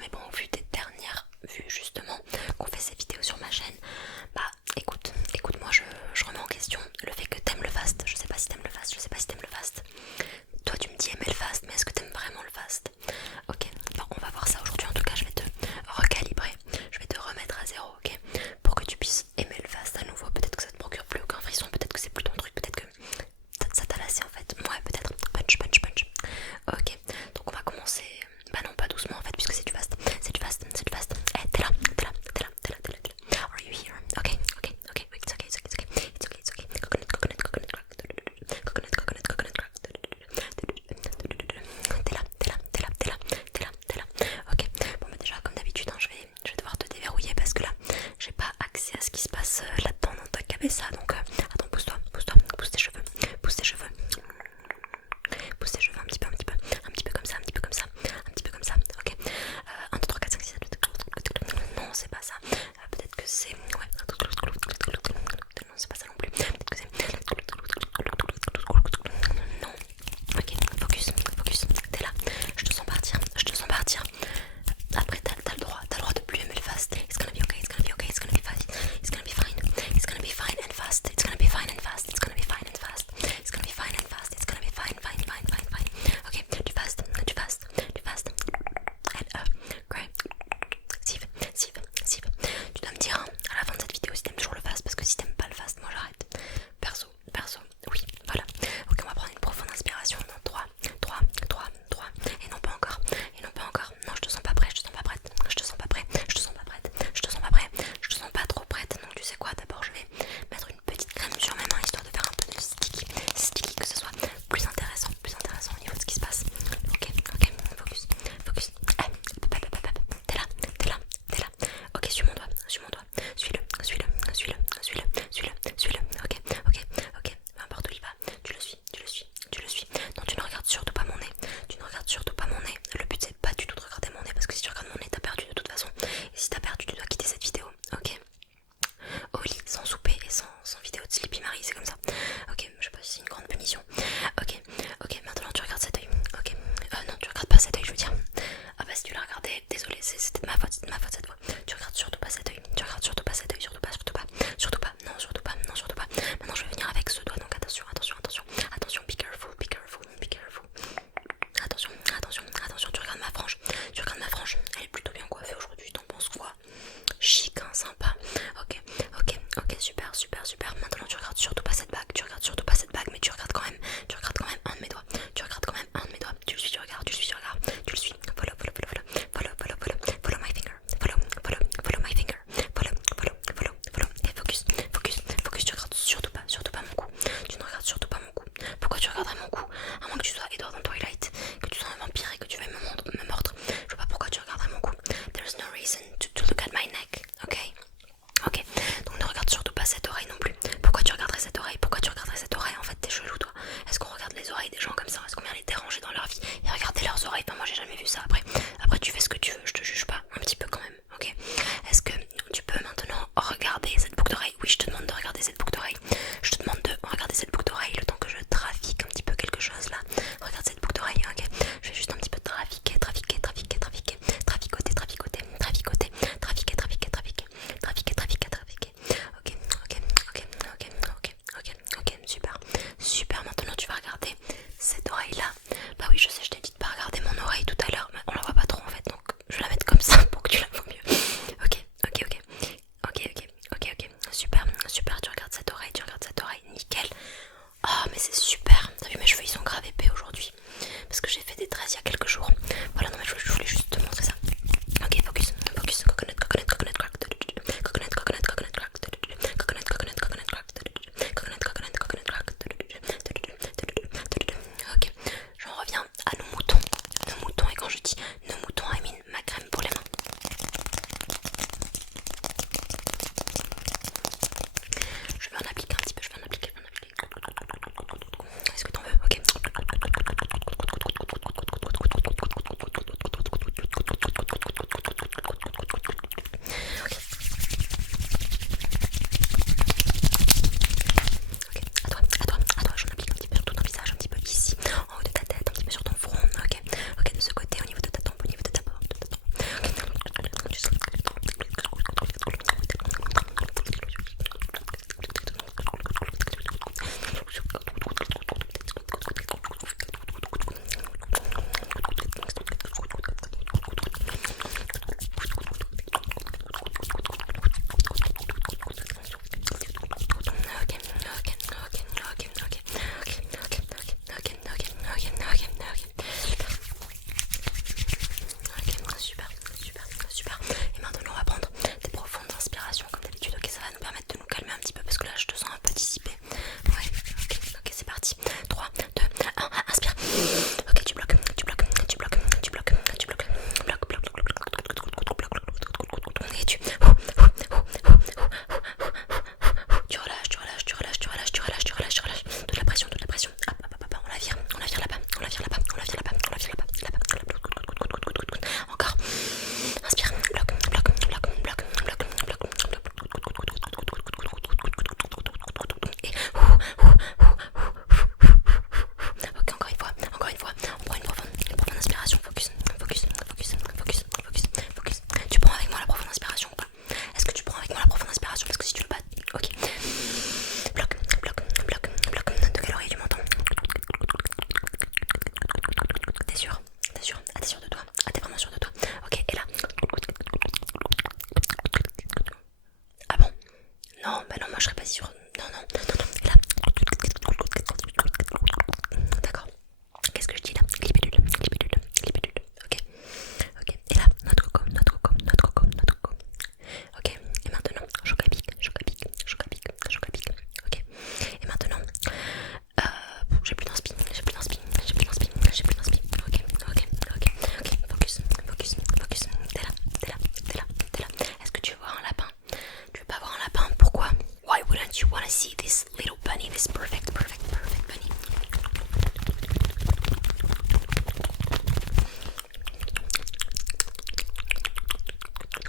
mais bon, au vu des dernières vues justement qu'on fait ces vidéos sur ma chaîne, bah écoute, moi je remets en question le fait que t'aimes le fast. Je sais pas si t'aimes le fast, je sais pas si t'aimes le fast. Toi tu me dis aimer le fast, mais est-ce que t'aimes vraiment le fast? Ok, bon, on va voir ça aujourd'hui. En tout cas, je vais te recalibrer, je vais te remettre à zéro, ok, pour que tu puisses aimer le fast à nouveau. Peut-être que ça te procure plus aucun frisson, peut-être que c'est plus ton truc, peut-être que ça t'a lassé en fait. Ouais, peut-être. Punch, punch, punch. Ok, donc on va commencer. Bah non, pas doucement en fait, puisque c'est du fast. C'est du fast, c'est du fast. Eh, t'es là, t'es là, t'es là, t'es là, t'es là, t'es là. Are you here? Ok, ok, ok, it's okay, it's okay, it's okay. It's okay, it's okay. Coconut, coconut, coconut crack. Coconut, coconut, coconut crack. T'es là, t'es là, t'es là, t'es là, t'es là, t'es là. Ok, bon bah déjà comme d'habitude, hein, je vais devoir te déverrouiller parce que là, j'ai pas accès à ce qui se passe là-dedans dans ta cabessa. Donc attends, pousse-toi, pousse-toi, pousse tes cheveux, pousse tes cheveux. Pousse tes cheveux un petit peu, un petit peu comme ça, un petit peu comme ça, un petit peu comme ça, ok. 1, 2, 3, 4, 5, 6, 7, 8, non c'est pas ça, peut-être que c'est, ouais, non c'est pas ça non plus, peut-être que c'est, non, ok, focus, focus, t'es là, je te sens partir, je te sens partir. Après t'as le droit de plus aimer le fast. It's gonna be okay, it's gonna be okay, it's gonna be fine, it's gonna be fine, it's gonna be fine and fast, it's gonna be fine and fast, it's gonna be fine and fast, it's gonna be fine and fast, it's gonna be fine, fine, fine, fine, fine. Ok, du fast, du fast, du fast. And great. Sive, sive, sive. Tu dois me dire hein, à la fin de cette vidéo si t'aimes toujours le fast, parce que si t'aimes pas le fast, moi j'arrête. Perso, oui, voilà. Ok, on va prendre une profonde inspiration dans 3, 3, 3, 3. Et non pas encore, et non pas encore. Non, je te sens pas prêt, je te sens pas prête, je te sens pas prêt, je te sens pas prête, je te sens pas prêt, je te sens pas trop prête. Donc tu sais quoi, d'abord je vais mettre une petite crème sur mes mains histoire de faire un peu de sticky, sticky, que ce soit plus intéressant au niveau de ce qui se passe. Ok, ok, focus, focus. T'es là, t'es là, t'es là. Ok, suis mon doigt, suis-le, suis-le, suis-le, suis-le, suis-le, suis-le. Ok, ok, ok. Peu importe où il va, tu le suis, tu le suis, tu le suis. Non, tu ne regardes surtout pas mon nez, tu ne regardes surtout pas mon nez. Le but c'est pas du tout de regarder mon nez parce que si tu regardes mon nez, t'as perdu de toute façon. Et si t'as perdu, tu dois quitter cette vidéo. Ok. Au lit, sans souper et sans vidéo de Sleepy Marie, c'est comme ça. Ok, je sais pas si c'est une grande punition. Ok, ok, maintenant tu regardes cet œil. Ok, non, tu regardes pas cet œil, je veux dire. Ah bah si tu l'as regardé, désolé, c'était ma faute cette fois. Tu regardes surtout pas cet œil, tu regardes surtout pas cet œil, surtout pas, surtout pas, surtout pas, non, surtout pas, non, surtout pas. Maintenant je vais venir avec ce doigt, donc attention, attention, attention, attention, be careful, be careful, be careful. Attention, attention, attention, tu regardes ma frange, elle est plutôt bien coiffée aujourd'hui, t'en penses quoi? Chic, hein, sympa. Ok, ok, ok, super, super, super. Maintenant tu regardes surtout pas cette bague, tu regardes surtout pas cette bague, mais tu regardes quand même un de mes doigts. Tu regardes quand même un de mes doigts. Tu le suis, tu regardes, tu le suis, tu regardes, tu le suis. Follow, follow, follow, follow, follow, follow, follow, follow my finger. Follow, follow, follow my finger. Follow, follow, follow, follow. Et focus, focus, focus. Tu regardes moi je serais pas si sûre. Non, non, non, non. Et là. D'accord. Qu'est-ce que je dis là? Libellule, libellule, libellule. Ok. Ok. Et là, notre coco, notre coco, notre coco, notre coco. Ok. Et maintenant, chocapic, chocapic, chocapic, chocapic. Ok. Et maintenant, j'ai plus d'inspi, j'ai plus d'inspi, j'ai plus d'inspi, j'ai plus d'inspi. Ok, ok, ok, ok. Focus, focus, focus. T'es là, t'es là, t'es là, t'es là. Est-ce que tu veux voir un lapin? Tu veux pas voir un lapin? Pourquoi? Why wouldn't you wanna see this little bunny, this perfect, perfect, perfect bunny?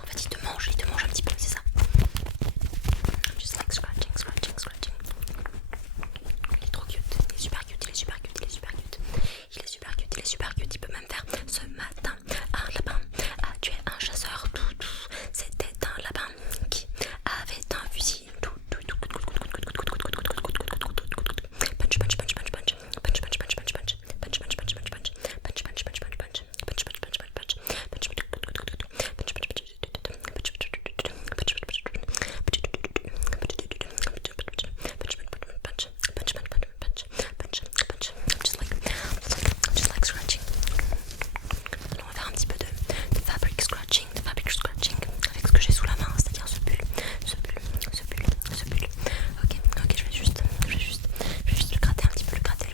En fait, il te mange un petit peu, c'est ça. Just like scratching, scratching, scratching. Il est trop cute, il est super cute, il est super cute, il est super cute. Il est super cute, il est super cute. Il peut même faire ce matin un lapin a tué un chasseur. C'était un lapin qui avait un fusil. Punch, punch, punch, punch, punch. Punch, punch, punch, punch, punch. Punch, punch, punch, punch, punch. Punch, punch, punch, punch, punch. Punch, punch, punch, punch, punch. Punch, punch, just like scratching. Alors on va faire un petit peu de fabric scratching, avec ce que j'ai sous la main, c'est-à-dire ce pull, ce pull, ce pull, ce pull. Ok, ok, je vais juste le gratter un petit peu, le gratter un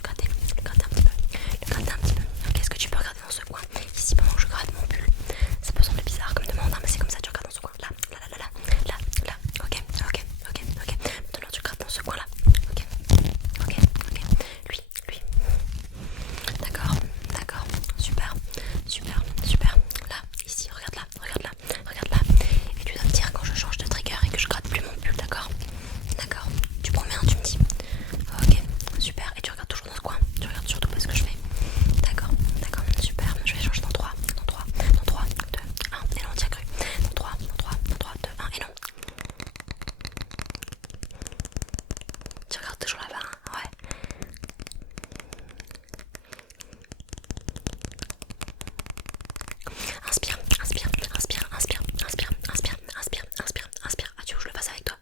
petit peu. Ok, est-ce que tu peux regarder dans ce coin, ici pendant que je gratte mon pull? Ça peut sembler bizarre comme demande, hein, mais c'est comme ça, tu regardes dans ce coin, là, ok, maintenant tu grattes dans ce coin là, ok, lui, d'accord, super, là, ici, regarde là, et tu dois me dire quand je change de trigger et que je gratte plus mon pull, d'accord, tu promets, hein, tu me dis, ok, super, et tu regardes toujours dans ce coin, tu regardes surtout pas ce que je fais, d'accord, super, je vais changer dans 3, 2, 1, et non, t'y as cru, dans 3, 2, 1, et non, tu regardes toujours là-bas, hein, ouais. Inspire. Ah, tu veux que je le fasse avec toi?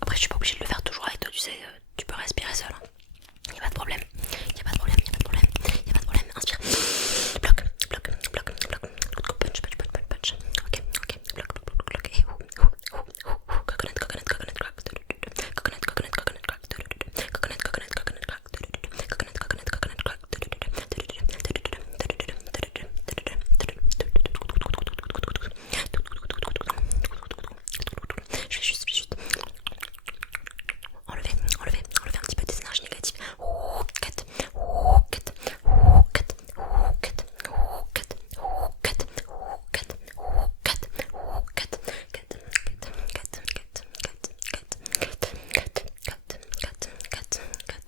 Après, je suis pas obligée de le faire toujours avec toi, tu sais, tu peux respirer seul. Y'a pas de problème. Inspire. Bloc. Punch. Ok. Bloc. Et coconut crack. Je vais juste enlever un petit peu des énergies négatives.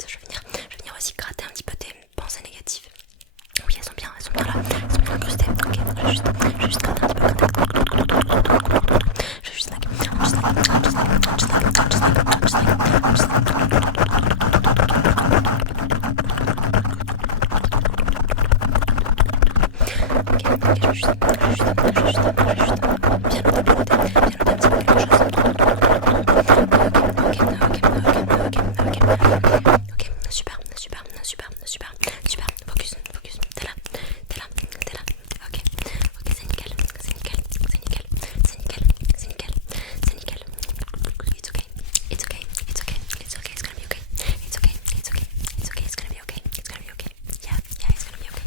Je vais venir aussi gratter un petit peu tes pensées négatives. Oui, elles sont bien là, elles sont bien incrustées. Ok, je vais juste gratter un petit peu. Je vais juste bien noter un petit peu quelque chose. Ok, super. Focus. T'es là. Ok, c'est nickel. It's okay. It's gonna be okay. It's okay. It's gonna be okay. Yeah, it's gonna be okay.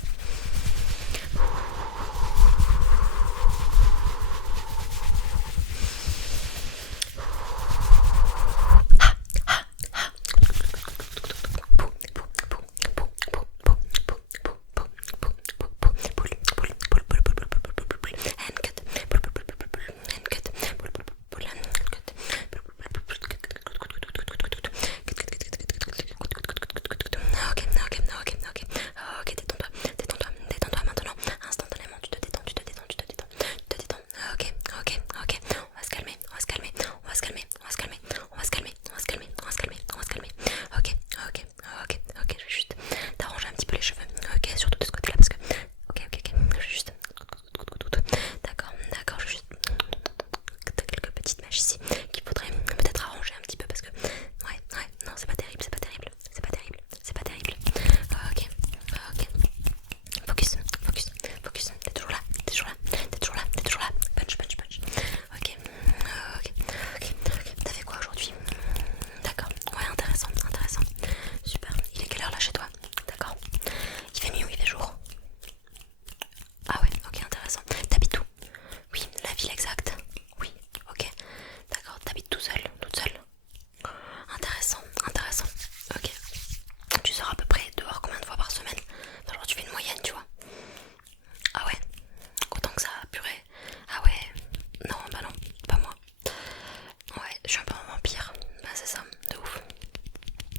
Je suis un peu un vampire. Bah c'est ça, de ouf.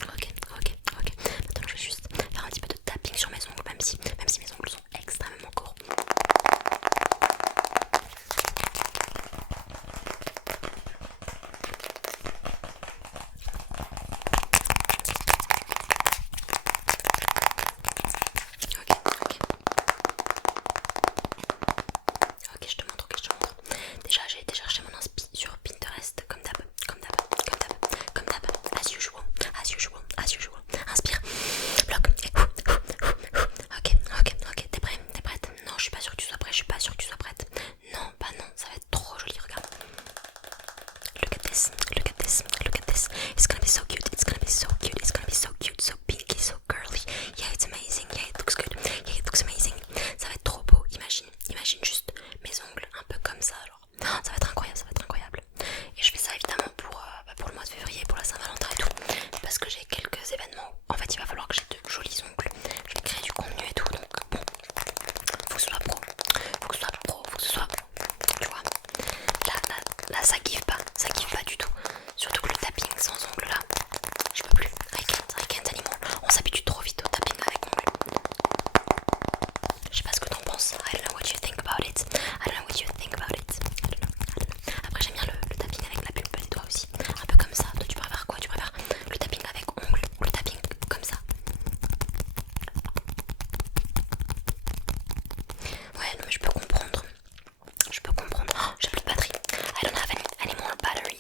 Ok, ok, ok. Maintenant je vais juste faire un petit peu de tapping sur mes ongles, même si mes ongles sont extrêmement courts. Ok, ok. Ok, je te montre, ok, je te montre. Déjà, j'ai été chercher mon inspi sur Pinterest, comme d'hab, comme d'hab, comme d'hab, comme d'hab, as usual, as usual, as usual. Inspire, bloc, et ok, ok, ok, t'es prêt, t'es prête? Non, je suis pas sûre que tu sois prêt, je suis pas sûre que tu sois prête. Non, bah non, ça va être trop joli, regarde. Look at this, look at this, look at this. It's gonna be so cute, it's gonna be so cute, it's gonna be so cute, so pinky, so girly. Yeah, it's amazing, yeah, it looks good, yeah, it looks amazing. Ça va être trop beau, imagine juste mes ongles un peu comme ça, genre. Oh, ça va être incroyable, ça va être incroyable. Et je fais ça évidemment pour le mois de février, pour la Saint-Valentin et tout. Parce que j'ai quelques événements où en fait il va falloir que j'ai de jolis ongles. Je vais créer du contenu et tout, donc bon, faut que ce soit pro, faut que ce soit pro, faut que ce soit, tu vois. Là ça kiffe pas du tout. Surtout que le tapping sans ongles là, je peux plus. I can't anymore. On s'habitue trop vite au tapping avec ongles. Je sais pas ce que t'en penses. I don't know what you think about it. I don't know what you think about it. I don't know. Après j'aime bien le tapping avec la pulpe des doigts aussi. Un peu comme ça. Toi tu préfères quoi? Tu préfères le tapping avec ongles ou le tapping comme ça? Ouais, non mais je peux comprendre. Je peux comprendre. Oh, j'ai plus de batterie. I don't have any more batteries.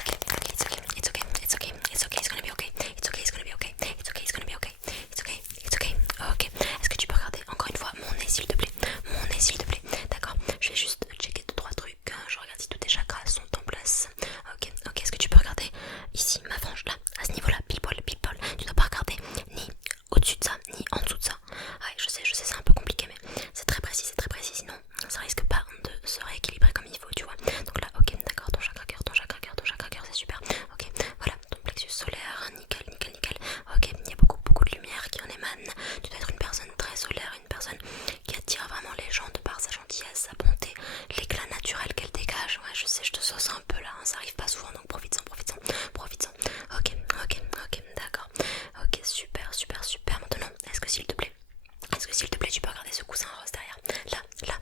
Okay, okay, it's okay. It's okay. It's okay. It's okay. It's gonna be okay. It's okay. It's gonna be okay. It's okay. It's gonna be okay. It's okay. It's okay. Ok. Est-ce que tu peux regarder encore une fois mon nez s'il te plaît? Mon nez s'il te plaît. D'accord. Je vais juste checker 2-3 trucs. Je regarde si tous tes chakras sont en place. Ok. Ok. Est-ce que tu peux regarder ici ma frange là, à ce niveau-là, pile poil, pile poil. Tu dois pas regarder ni au-dessus de ça, ni en dessous de ça. Ouais, je sais, c'est un peu compliqué, mais c'est très précis, sinon ça risque pas de se rééquilibrer comme il faut, tu vois. Donc là, ok, d'accord, ton chakra cœur, c'est super. Ok, voilà, ton plexus solaire, nickel, nickel, nickel. Ok, il y a beaucoup de lumière qui en émane. Tu dois être une personne très solaire, une personne qui attire vraiment les gens de par sa gentillesse, sa bonté, l'éclat naturel qu'elle dégage. Ouais, je sais, je te sauce un peu là, hein, ça arrive pas souvent, donc profites-en. Ok, d'accord. Ok, super. Maintenant, est-ce que s'il te plaît, tu peux regarder ce coussin rose derrière? Là.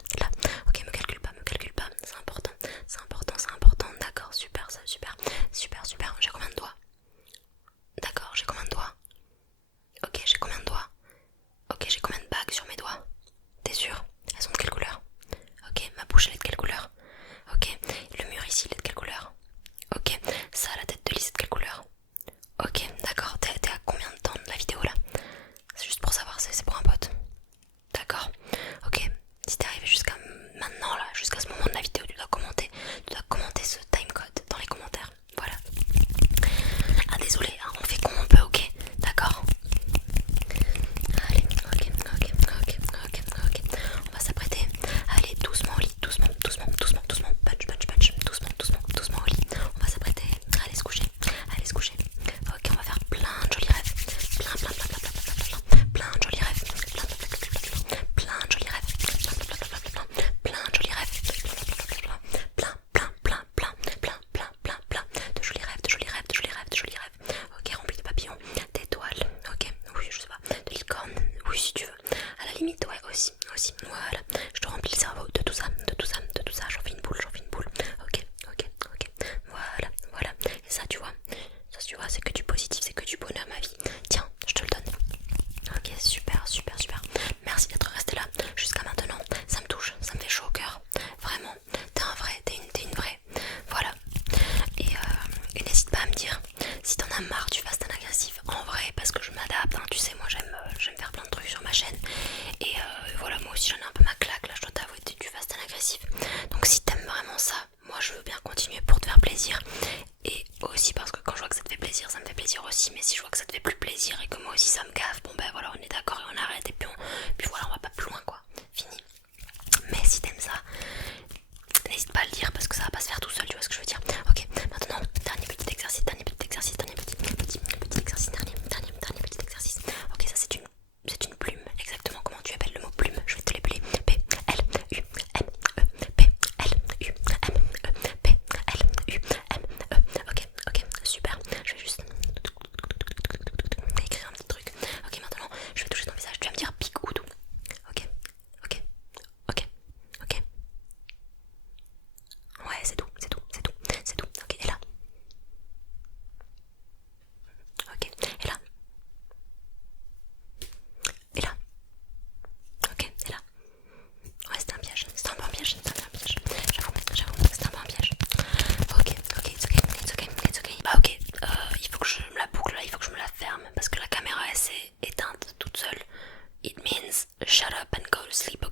Ok, me calcule pas. C'est important. D'accord, super. J'ai combien de doigts? D'accord, j'ai combien de doigts? Ok, j'ai combien de doigts? Ok, j'ai combien de bagues sur mes doigts? T'es sûr? Elles sont de quelle couleur? Ok, ma bouche elle est de quelle couleur? Ok, le mur ici il est de quelle couleur? Ok, ça, la tête de lys, c'est de quelle couleur? Ok, d'accord, t'es à combien de temps de la vidéo là? C'est juste pour savoir, c'est pour un pote. D'accord, ok. Si t'es arrivé jusqu'à maintenant là, jusqu'à ce moment de la vidéo, tu dois commenter ce timecode dans les commentaires. Voilà. Ah désolé, hein, on fait comme on peut, ok? D'accord. Allez, ok. On va s'apprêter à aller doucement au lit, doucement. Doucement au lit. On va s'apprêter à aller se coucher. Ok, on va faire plein de jolis rêves. Plein de jolis rêves. Plein de jolis rêves. De jolis rêves. Ok, remplis de papillons, d'étoiles. Ok, oui, je sais pas, de licornes. Oui, si tu veux. À la limite, ouais, aussi. Voilà. Je te remplis le cerveau de tout ça. J'en fais une boule. Ok. Voilà. Et ça, tu vois, c'est que du positif, c'est que du bonheur, ma vie. Tiens, je te le donne. Ok, super. Merci d'être resté là jusqu'à maintenant. Ça me touche, ça me fait chaud au cœur. Vraiment, t'es un vrai, t'es une vraie. Voilà. Et n'hésite pas à me dire si t'en as marre du fast and agressif. En vrai, parce que je m'adapte, hein, tu sais, moi j'aime faire plein de trucs sur ma chaîne. Et voilà, moi aussi j'en ai un peu ma claque là, je dois t'avouer, du fast and agressif. Donc si t'aimes vraiment ça, moi je veux bien continuer pour te faire plaisir. Et aussi parce que quand je vois que ça te fait plaisir, ça me fait plaisir aussi. Mais si je vois que ça te fait plus plaisir et que moi aussi ça me gaffe, bon ben voilà, on est d'accord et on arrête. Et puis voilà, on va pas plus loin quoi. Fini. Mais si t'aimes ça, n'hésite pas à le dire parce que ça va pas se faire tout seul, tu vois ce que je veux dire. Ok, maintenant, dernier petit exercice. Ok, ça c'est une plume. Exactement, comment tu appelles le mot plume? Je vais te l'appeler P-L-U-M-E. Ok, sleep.